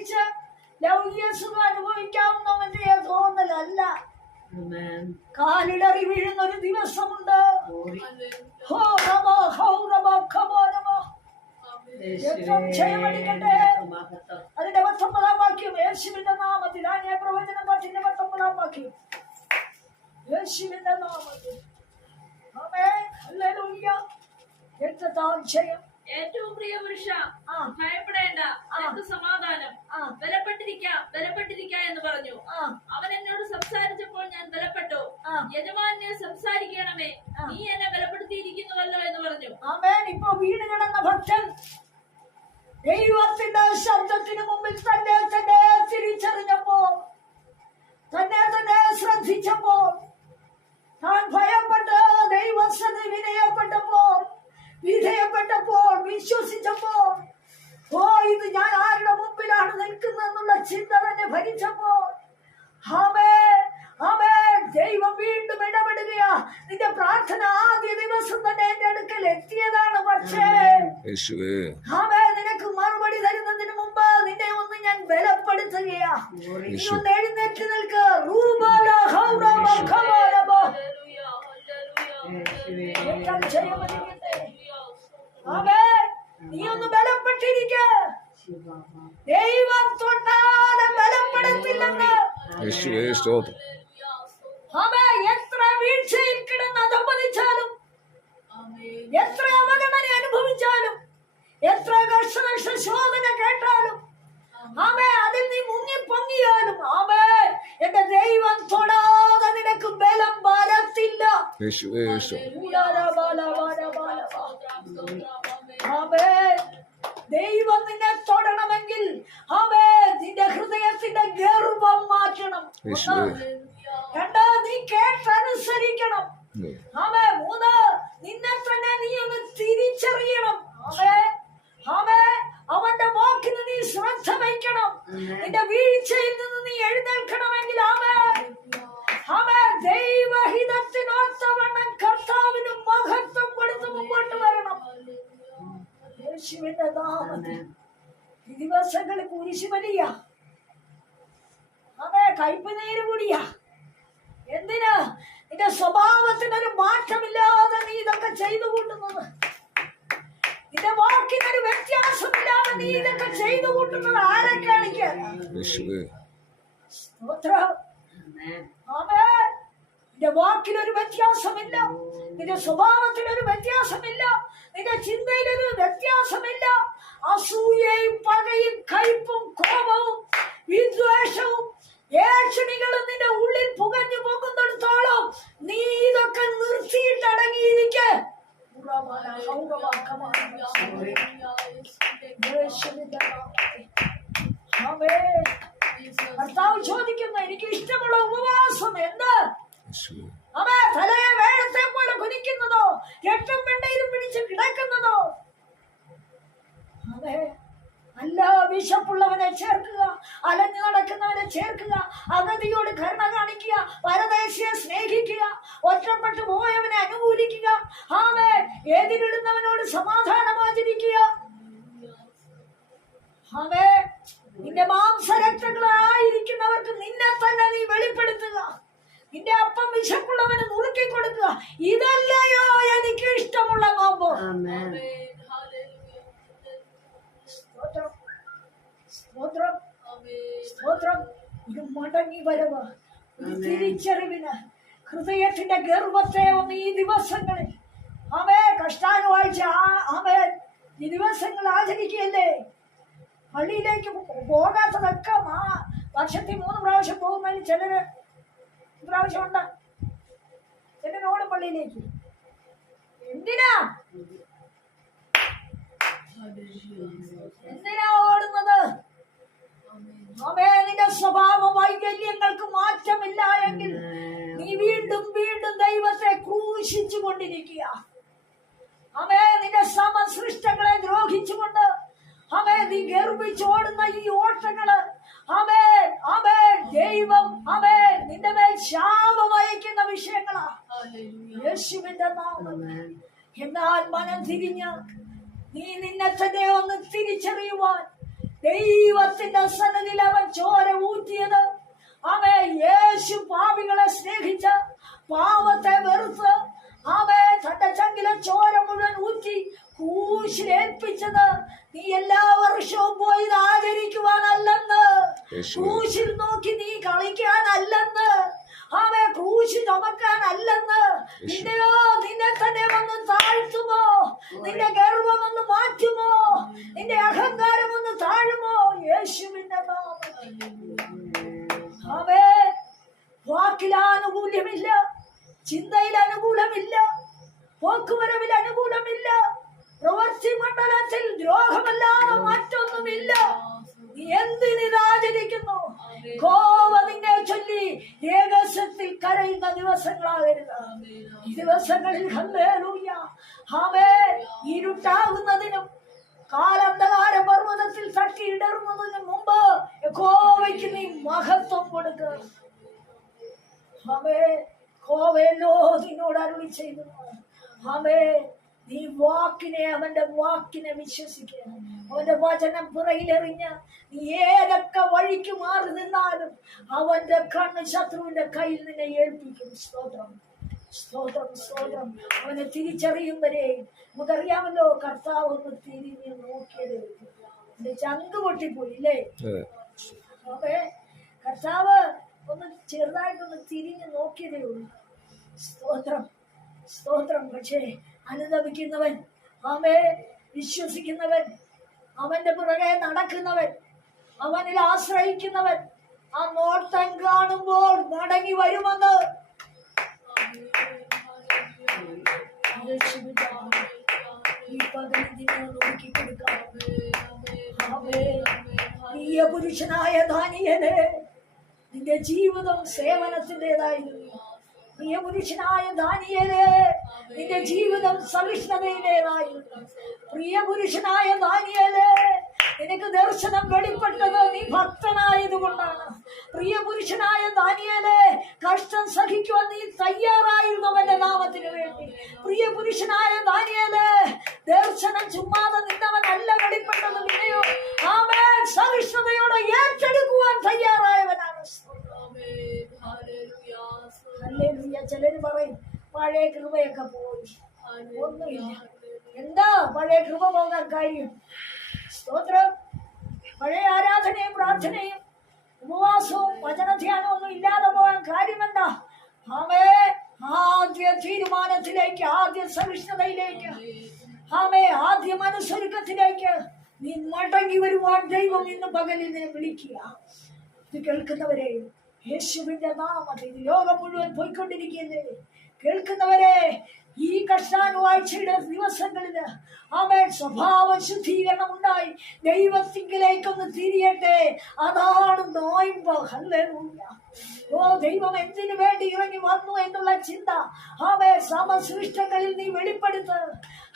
അനുസരിച്ച് ലൗകിക സുഖം അനുഭവിക്കാവുന്നവന്റെ തോന്നലല്ല. കാലിടറി വീഴുന്ന ഒരു ദിവസമുണ്ട്. ക്ഷയമടിക്കട്ടെ. അതിന്റെ 19-ാം വാക്യം യേശുവിന്റെ നാമത്തിൽ. ആനയ പ്രവചനം പാട്ടിന്റെ 19-ാം വാക്യം യേശുവിന്റെ നാമത്തിൽ. ആമേൻ. ഹല്ലേലൂയ. രക്തത്താൽ ജയം. ഏറ്റവും പ്രിയ പുരുഷ, ഭയപ്പെടേണ്ട, നിനക്ക് സമാധാനം. ബലപ്പെട്ടിരിക്ക എന്ന് പറഞ്ഞു. അവൻ എന്നോട് സംസാരിച്ചപ്പോൾ ഞാൻ ബലപ്പെട്ടു. യജമാനെ സംസാരിക്കണമേ, നീ എന്നെ ബലപ്പെടുത്തിയിരിക്കുന്നുവല്ലോ എന്ന് പറഞ്ഞു. ആമേൻ. ഇപ്പൊ വീട് കിടന്ന ഭക്തൻ ദൈവത്തിന്റെ ശബ്ദത്തിന് മുമ്പിൽ തന്നെ തിരിച്ചറിഞ്ഞപ്പോ, തന്നെ ശ്രദ്ധിച്ചപ്പോൾ, താൻ ഭയപ്പെട്ട് ദൈവസന്നിധി വിധേയപ്പെട്ടപ്പോൾ, വിശ്വസിച്ചപ്പോൾ, ഇത് ഞാൻ ആരുടെ മുമ്പിലാണ് നിൽക്കുന്നതെന്നുള്ള ചിന്ത തന്നെ ഭരിച്ചപ്പോൾ, ദൈവം വീണ്ടും ഇടപെടുകയാ. നിന്റെ പ്രാർത്ഥന ആദ്യ ദിവസം തന്നെ എന്റെ അടുക്കൽ എത്തിയതാണ്. പക്ഷേ നിനക്ക് മറുപടി തരുന്നതിന് മുമ്പ് നിന്നെ ഒന്ന് ഞാൻ ബലപ്പെടുത്തുകയാ. നീ ഒന്ന് എഴുന്നേറ്റ് നിൽക്ക്. നീ ഒന്ന് ബലപ്പെട്ടിരിക്ക. ദൈവം തൊട്ടാതെ ബലപ്പെടുത്തില്ലെന്ന്. എത്ര വീഴ്ചയിൽ കിടന്ന് അധപ്പതിച്ചാലും, എത്ര അവഗണന അനുഭവിച്ചാലും, എത്ര ശോധന കേട്ടാലും, അതിൽ നീ മുങ്ങിപ്പൊങ്ങിയാലും, എന്റെ ദൈവം തൊടാതെ നിനക്ക് ബലം വരത്തില്ല. ദൈവം നിന്നെ തൊടണമെങ്കിൽ നിന്റെ ഹൃദയത്തിന്റെ ഗർവം മാറ്റണം. രണ്ടാ, നീ കേട്ടനുസരിക്കണം. 3, നിന്നെ തന്നെ നീ ഒന്ന് തിരിച്ചറിയണം. അവന്റെ വാക്കിന് നീ ശ്രദ്ധ വയ്ക്കണം. നിന്റെ വീഴ്ചയിൽ നിന്ന് നീ എഴുന്നേൽക്കണമെങ്കിൽ ദൈവഹിതത്തിനൊത്തവണ്ണം കർത്താവിന് മഹത്വം കൊടുത്ത് മുമ്പോട്ട് വരണം. യേശുവിന്റെ നാമത്തിൽ ഈ ദിവസങ്ങളിൽ കുരിശ് വലിയ കയ്പുനീര് കൂടിയ. എന്തിനാ? നിന്റെ സ്വഭാവത്തിനൊരു മാറ്റമില്ലാതെ നീ ഇതൊക്കെ ചെയ്തു കൂട്ടുന്നത്, നിന്റെ വാക്കിനൊരു വ്യത്യാസമില്ലാതെ നീ ഇതൊക്കെ ചെയ്തു കൂട്ടുന്നത് ആരെ കാണിക്കാൻ? നിന്റെ വാക്കിലൊരു വ്യത്യാസമില്ല, നിന്റെ സ്വഭാവത്തിലൊരു വ്യത്യാസമില്ല, നിന്റെ ചിന്തയിലൊരു വ്യത്യാസമില്ല. അസൂയയും പകയും കയ്പും കോപവും വിദ്വേഷവും ഏഷണികളും നിന്റെ ഉള്ളിൽ പുകഞ്ഞു പോകുന്നിടത്തോളം നീ ഇതൊക്കെ നിർത്തിയിട്ടടങ്ങിയിരിക്ക. കർത്താവ് ചോദിക്കുന്ന, എനിക്ക് ഇഷ്ടമുള്ള ഉപവാസം എന്ത്? തലയെ വേഴത്തെ പോലെ കുനിക്കുന്നതോ, എട്ടും പെണ്ണയിലും പിടിച്ച് കിടക്കുന്നതോ? നല്ല വിശപ്പുള്ളവനെ ചേർക്കുക, അലഞ്ഞു നടക്കുന്നവനെ ചേർക്കുക, അഗതിയോട് കരുണ കാണിക്കുക, പരദേശിയെ സ്നേഹിക്കുക, ഒറ്റപ്പെട്ടു പോയവനെ അനുകൂലിക്കുക, എതിരിടുന്നവനോട് സമാധാനം ആചരിക്കുക. നിന്റെ മാംസരക്തങ്ങളായിരിക്കുന്നവർക്ക് നിന്നെ തന്നെ നീ വെളിപ്പെടുത്തുക. നിന്റെ അപ്പം വിശപ്പുള്ളവന് നുറുക്കി കൊടുക്കുക. ഇതല്ലയോ എനിക്ക് ഇഷ്ടമുള്ള നോമ്പ്? സ്തോത്രം. ഇത് മടങ്ങി വരവ്, തിരിച്ചറിവിന്, ഹൃദയത്തിന്റെ ഗർവത്തെ ഒന്ന് ഈ ദിവസങ്ങളിൽ കഷ്ടാനുവാഴ്ച ഈ ദിവസങ്ങൾ ആചരിക്കുകയല്ലേ. പള്ളിയിലേക്ക് പോകാത്തതൊക്കെ വർഷത്തിൽ 3 പ്രാവശ്യം പോകുന്നതിന് ചിലര് പ്രാവശ്യമുണ്ട്. ചിലരോടും പള്ളിയിലേക്ക്. എന്തിനാ ഓടുന്നത്? നിന്റെ സ്വഭാവ വൈകല്യങ്ങൾക്ക് മാറ്റമില്ല എങ്കിൽ നീ വീണ്ടും ദൈവത്തെ ക്രൂശിച്ചു കൊണ്ടിരിക്കുക. നിന്റെ സമസൃഷ്ടങ്ങളെ ദ്രോഹിച്ചുകൊണ്ട് നീ ഗർഭിച്ചോടുന്ന ഈ ഓട്ടങ്ങള് ദൈവം നിന്റെ മേൽ ശാപം അയക്കുന്ന വിഷയങ്ങളാ യേശുവിന്റെ നാമത്തിൽ. എന്നാൽ മനം തിരിഞ്ഞ് നീ നിന്നെ തന്നെ ഒന്ന് തിരിച്ചറിയുവാൻ, ദൈവത്തിന്റെ സന്നിധിയിൽ അവൻ ചോര ഊറ്റിയത്. അവൻ യേശു പാപികളെ സ്നേഹിച്ച് പാവത്തെ വെറുത്ത് അവൻ തന്റെ ചങ്കിലെ ചോര മുഴുവൻ ഊറ്റി ക്രൂശിലേൽപ്പിച്ചത് നീ എല്ലാ വർഷവും പോയി ഇത് ആചരിക്കുവാനല്ലെന്ന്, ക്രൂശിൽ നോക്കി നീ കളിക്കാനല്ലെന്ന്, അവൻ ക്രൂശി ചുമക്കാനല്ലെന്ന്. നിന്നെയോ നിന്നെ തന്നെ വന്ന് താഴ്ത്തുമോ? നിന്റെ ഗർവം ഒന്ന് മാറ്റുമോ? നിന്റെ അഹങ്കാരം ഒന്ന് താഴുമോ? യേശുവിന്റെ അവേ വാക്കിൽ ആനുകൂല്യമില്ല, ചിന്തയിൽ അനുകൂലമില്ല, പോക്കുവരവിൽ അനുകൂലമില്ല, പ്രവൃത്തി മണ്ഡലത്തിൽ ദ്രോഹമല്ലാതെ മറ്റൊന്നുമില്ല. നീ എന്തിനാചരിക്കുന്നു? കോപ നിന്നെ ചൊല്ലി രഹസ്യത്തിൽ കരയുന്ന ദിവസങ്ങളാകരുത്. ഈ ദിവസങ്ങളിൽ ഹല്ലേലൂയ ആമേൻ ഇരുട്ടാകുന്നതിനും കാലന്ധകാര പർവ്വതത്തിൽ തട്ടിയിടറുന്നതിന് മുമ്പ് യഹോവയ്ക്ക് നീ മഹത്വം കൊടുക്കുക. ആമേൻ യഹോവയല്ലോ നിന്നോട് അരുളി ചെയ്തു. ആമേൻ നീ അവന്റെ വാക്കിനെ വിശ്വസിക്കുക. അവന്റെ വചനം പുറയിലെറിഞ്ഞ് നീ ഏതൊക്കെ വഴിക്ക് മാറി നിന്നാലും അവന്റെ കണ്ണ് ശത്രുവിന്റെ കയ്യിൽ നിന്നെ ഏൽപ്പിക്കും. സ്തോത്രം സ്തോത്രം സ്തോത്രം. അവനെ തിരിച്ചറിയും വരെ നമുക്കറിയാമല്ലോ. കർത്താവ് ഒന്ന് തിരിഞ്ഞ് നോക്കിയത് എന്റെ ചങ്ക് പൊട്ടിപ്പോയി ഇല്ലേ? ഓക്കെ, കർത്താവ് ഒന്ന് ചെറുതായിട്ടൊന്ന് തിരിഞ്ഞ് നോക്കിയതേ ഉള്ളൂ. സ്തോത്രം സ്തോത്രം. പക്ഷേ അനുദപിക്കുന്നവൻ, അവനെ വിശ്വസിക്കുന്നവൻ, അവന്റെ പുറകെ നടക്കുന്നവൻ, അവനിൽ ആശ്രയിക്കുന്നവൻ ആ നോട്ടം കാണുമ്പോൾ മടങ്ങി വരുമെന്ന് പ്രിയ പുരുഷനായ ദാനിയേലേ, നിന്റെ ജീവിതം സേവനത്തിൻ്റെതായിരുന്നു. പ്രിയ പുരുഷനായ ദാനിയേലേ, നിന്റെ ജീവിതം സഹിഷ്ണുതയുടേതായിരുന്നു. പ്രിയ പുരുഷനായ ദാനിയേലേ, നിനക്ക് ദർശനം വെളിപ്പെട്ടത് നീ ഭക്തനായതുകൊണ്ടാണ്. പ്രിയ പുരുഷനായ ദാനിയേലേ, കഷ്ടം സഹിക്കുവാൻ നീ തയ്യാറായിരുന്നവന്റെ നാമത്തിന് വേണ്ടി. പ്രിയ പുരുഷനായ ദാനിയേലേ, ദർശനം ചുമ്മാതെ നിന്നവനല്ല വെളിപ്പെട്ടത്. നിന്നെയോ ആമേൻ സഹിഷ്ണുതയോടെ ഏറ്റെടുക്കുവാൻ തയ്യാറായവനാണ്. ചിലര് പറയും പഴയ കൃപയൊക്കെ പോയി. ഒന്നുമില്ല. എന്താ പഴയ കൃപ പോകാൻ കാര്യം? സ്തോത്രം. പഴയ ആരാധനയും പ്രാർത്ഥനയും ഉപവാസവും വചനധ്യാനവും ഒന്നും ഇല്ലാതെ പോകാൻ കാര്യമെന്താ? ആമേൻ ആദ്യ തീരുമാനത്തിലേക്ക്, ആദ്യ സഹിഷ്ണുതയിലേക്ക്, ആമേൻ ആദ്യ മനസ്സൊരുക്കത്തിലേക്ക് നീ മടങ്ങി വരുവാൻ ദൈവം ഇന്ന് പകലിൽ നിന്നെ വിളിക്കുക. ഇത് കേൾക്കുന്നവരെ യേശുവിന്റെ നാമത്തിൽ ലോകം മുഴുവൻ പോയിക്കൊണ്ടിരിക്കുന്നേ കേൾക്കുന്നവരെ, ഈ കഷ്ടാനുവാഴ്ചയുടെ ദിവസങ്ങളില് അവൻ സ്വഭാവ ശുദ്ധീകരണം ഉണ്ടായി ദൈവത്തിങ്കിലേക്കൊന്ന് തിരിയട്ടെ. അതാണ് നോയമ്പ്. ഹല്ലേലൂയ. ഓ ദൈവം എന്തിനു വേണ്ടി ഇറങ്ങി വന്നു എന്നുള്ള ചിന്ത അവൻ സമസൃഷ്ടങ്ങളിൽ നീ വെളിപ്പെടുത്ത്.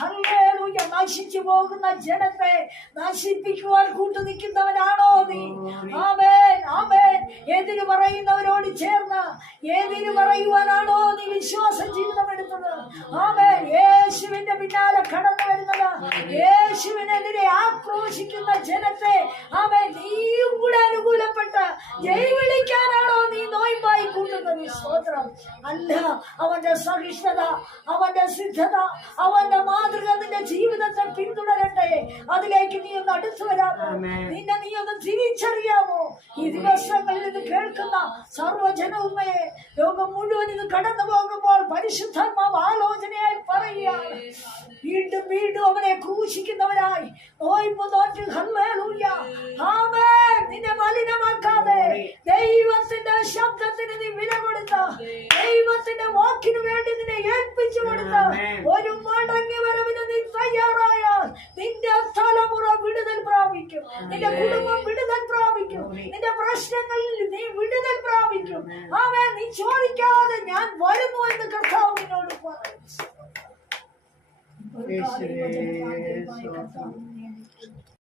ഹല്ലേലൂയ. നശിച്ചു പോകുന്ന ജനത്തെ നശിപ്പിക്കുവാൻ കൂട്ടുനിൽക്കുന്നവനാണോ നീ? ആമേൻ ആമേൻ. എതിര് പറയുന്നവരോട് ചേർന്ന് എതിര് പറയുവാനാണോ നീ വിശ്വാസ ജീവിതം എടുത്തത്? ആമേൻ. യേശുവിന്റെ പിന്നാലെ കടന്നു വരുന്നത്, യേശുവിനെതിരെ ആക്രോശിക്കുന്ന ജനത്തെ ആമേൻ നീയും കൂടെ അനുകൂലപ്പെട്ട് ജയ് വിളിക്കാനാണോ നീ നോയമ്പായി കൂട്ടുന്നത്? സ്തോത്രം. അല്ല, അവന്റെ സഹിഷ്ണുത, അവന്റെ സിദ്ധത, അവന്റെ മാതൃക നിന്റെ ജീവിതത്തെ പിന്തുടരട്ടെ. അതിലേക്ക് നീ ഒന്ന് അടുത്തു വരാമോ? നിന്നെ നീ ഒന്ന് തിരിച്ചറിയാമോ? ഈ ദിവസങ്ങളിൽ ഇത് കേൾക്കുന്ന സർവ്വജനവുമേ, ലോകം മുഴുവൻ ഇത് കടന്നു പോകുമ്പോൾ പരിശുദ്ധാത്മാവ് ആലോചനയായി പറയുകയാണ്. വീണ്ടും വീണ്ടും അവനെ ക്രൂശിക്കുന്നവരായി നോയമ്പ് നോറ്റ് ഹല്ലേലൂയ ആമേൻ നിന്നെ മലിനമാക്കാതെ ദൈവത്തിന്റെ ശബ്ദത്തിന് നീ വില കൊടുത്ത, ദൈവത്തിന്റെ വാക്കിനു വേണ്ടി നിന്നെ ഏൽപ്പിച്ചു കൊടുത്ത ഒരു മടങ്ങി വരവിന് നീ തയ്യാറായാൽ നിന്റെ തലമുറ വിടുതൽ പ്രാപിക്കും, നിന്റെ കുടുംബം വിടുതൽ പ്രാപിക്കും, നിന്റെ പ്രശ്നങ്ങളിൽ നീ വിടുതൽ പ്രാപിക്കും. ആമേൻ. നീ ചോദിക്കാതെ ഞാൻ വരുന്നു എന്ന് കർത്താവ് നിന്നോട് പറയും.